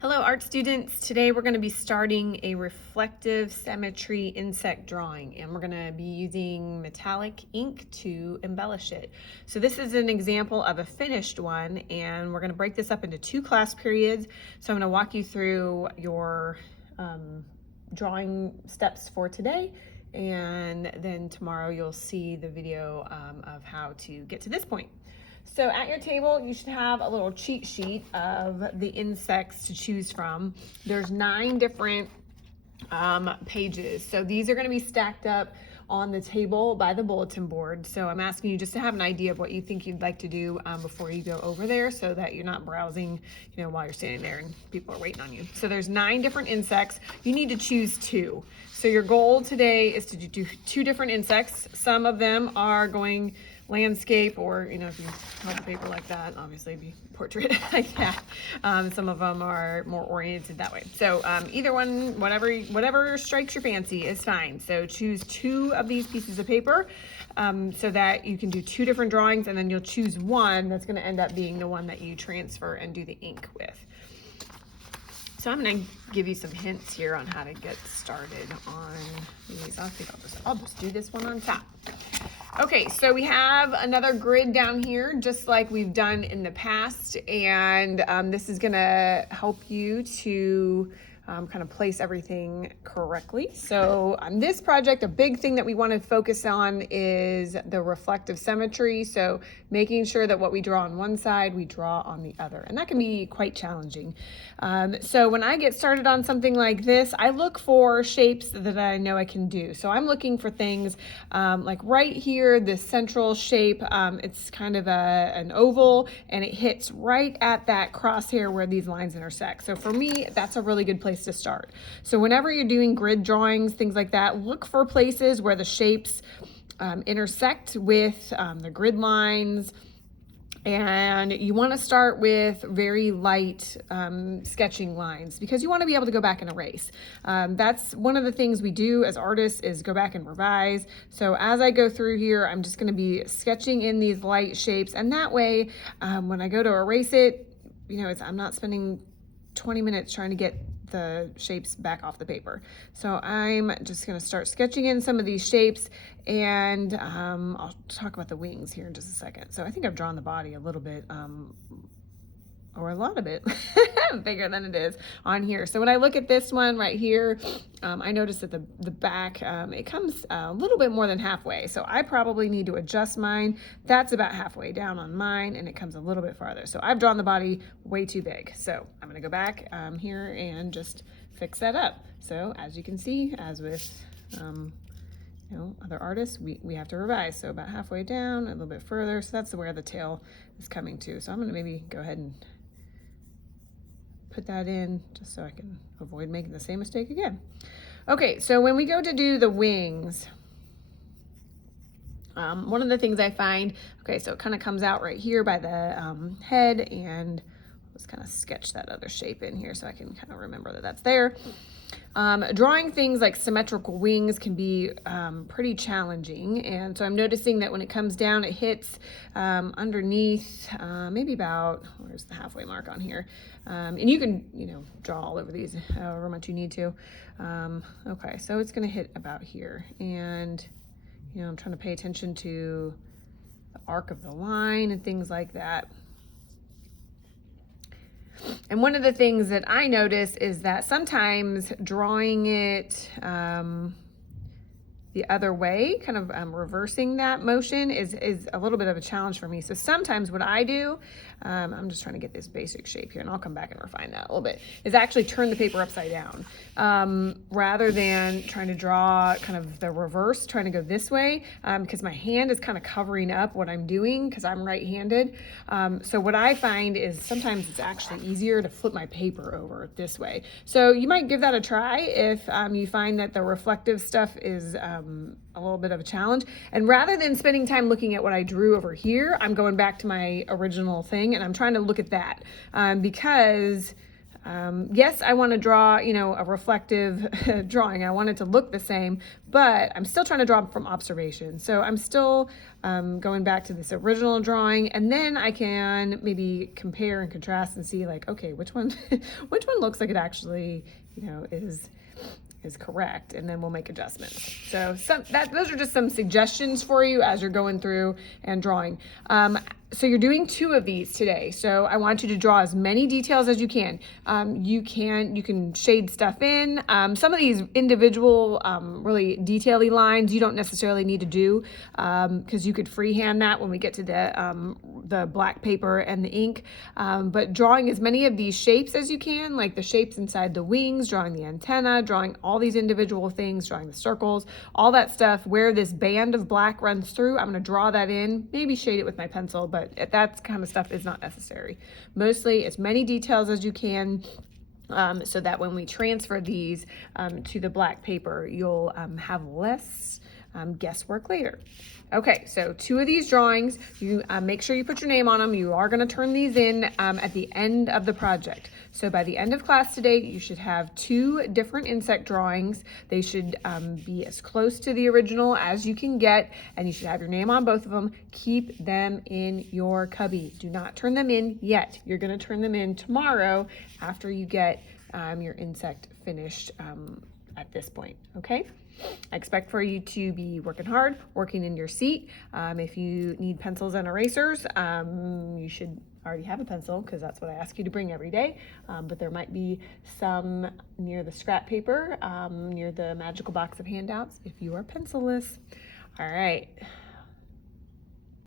Hello, art students. Today we're going to be starting a reflective symmetry insect drawing, and we're going to be using metallic ink to embellish it. So this is an example of a finished one, and we're going to break this up into 2 class periods. So I'm going to walk you through your drawing steps for today, and then tomorrow you'll see the video of how to get to this point. So at your table, you should have a little cheat sheet of the insects to choose from. There's 9 different pages. So these are going to be stacked up on the table by the bulletin board. So I'm asking you just to have an idea of what you think you'd like to do before you go over there, so that you're not browsing, while you're standing there and people are waiting on you. So there's 9 different insects. You need to choose 2. So your goal today is to do 2 different insects. Some of them are going landscape, or if you hold the paper like that, obviously be portrait like that. Some of them are more oriented that way. So either one, whatever strikes your fancy is fine. So choose 2 of these pieces of paper so that you can do 2 different drawings, and then you'll choose one that's going to end up being the one that you transfer and do the ink with. So I'm going to give you some hints here on how to get started on these. I think I'll just do this one on top. Okay, so we have another grid down here, just like we've done in the past, and this is gonna help you to kind of place everything correctly. So on this project, a big thing that we want to focus on is the reflective symmetry. So making sure that what we draw on one side, we draw on the other. And that can be quite challenging. So when I get started on something like this, I look for shapes that I know I can do. So I'm looking for things like right here, this central shape, it's kind of an oval, and it hits right at that crosshair where these lines intersect. So for me, that's a really good place to start. So whenever you're doing grid drawings, things like that, look for places where the shapes intersect with the grid lines. And you want to start with very light sketching lines, because you want to be able to go back and erase. That's one of the things we do as artists, is go back and revise. So as I go through here, I'm just going to be sketching in these light shapes, and that way when I go to erase it, I'm not spending 20 minutes trying to get the shapes back off the paper. So I'm just going to start sketching in some of these shapes, and I'll talk about the wings here in just a second. So I think I've drawn the body a little bit, or a lot of it, bigger than it is on here. So when I look at this one right here, I notice that the back, it comes a little bit more than halfway. So I probably need to adjust mine. That's about halfway down on mine, and it comes a little bit farther. So I've drawn the body way too big. So I'm gonna go back here and just fix that up. So as you can see, as with other artists, we have to revise. So about halfway down, a little bit further. So that's where the tail is coming to. So I'm gonna maybe go ahead and put that in just so I can avoid making the same mistake again. Okay, so when we go to do the wings, one of the things I find, okay, so it kind of comes out right here by the head, and let's kind of sketch that other shape in here so I can kind of remember that that's there. Drawing things like symmetrical wings can be pretty challenging, and so I'm noticing that when it comes down, it hits underneath, maybe about, where's the halfway mark on here, and you can draw all over these however much you need to. Okay, so it's going to hit about here, and I'm trying to pay attention to the arc of the line and things like that. And one of the things that I notice is that sometimes drawing it the other way, kind of reversing that motion, is a little bit of a challenge for me. So sometimes what I do, I'm just trying to get this basic shape here, and I'll come back and refine that a little bit, is actually turn the paper upside down rather than trying to draw kind of the reverse, trying to go this way, because my hand is kind of covering up what I'm doing because I'm right-handed. So what I find is sometimes it's actually easier to flip my paper over this way. So you might give that a try if you find that the reflective stuff is a little bit of a challenge. And rather than spending time looking at what I drew over here, I'm going back to my original thing, and I'm trying to look at that because Yes, I want to draw, a reflective drawing. I want it to look the same, but I'm still trying to draw from observation. So I'm still going back to this original drawing, and then I can maybe compare and contrast and see like, okay, which one, which one looks like it actually, is correct, and then we'll make adjustments. So those are just some suggestions for you as you're going through and drawing. So you're doing 2 of these today. So I want you to draw as many details as you can. You can shade stuff in. Some of these individual really detail-y lines you don't necessarily need to do because you could freehand that when we get to the black paper and the ink. But drawing as many of these shapes as you can, like the shapes inside the wings, drawing the antenna, drawing all these individual things, drawing the circles, all that stuff where this band of black runs through. I'm going to draw that in, maybe shade it with my pencil, but that kind of stuff is not necessary. Mostly as many details as you can, so that when we transfer these to the black paper, you'll have less guesswork later. Okay, so 2 of these drawings, you make sure you put your name on them. You are going to turn these in at the end of the project. So by the end of class today, you should have 2 different insect drawings. They should be as close to the original as you can get, and you should have your name on both of them. Keep them in your cubby. Do not turn them in yet. You're going to turn them in tomorrow after you get your insect finished at this point, okay? I expect for you to be working hard, working in your seat. If you need pencils and erasers, you should already have a pencil because that's what I ask you to bring every day. But there might be some near the scrap paper, near the magical box of handouts if you are pencilless. All right.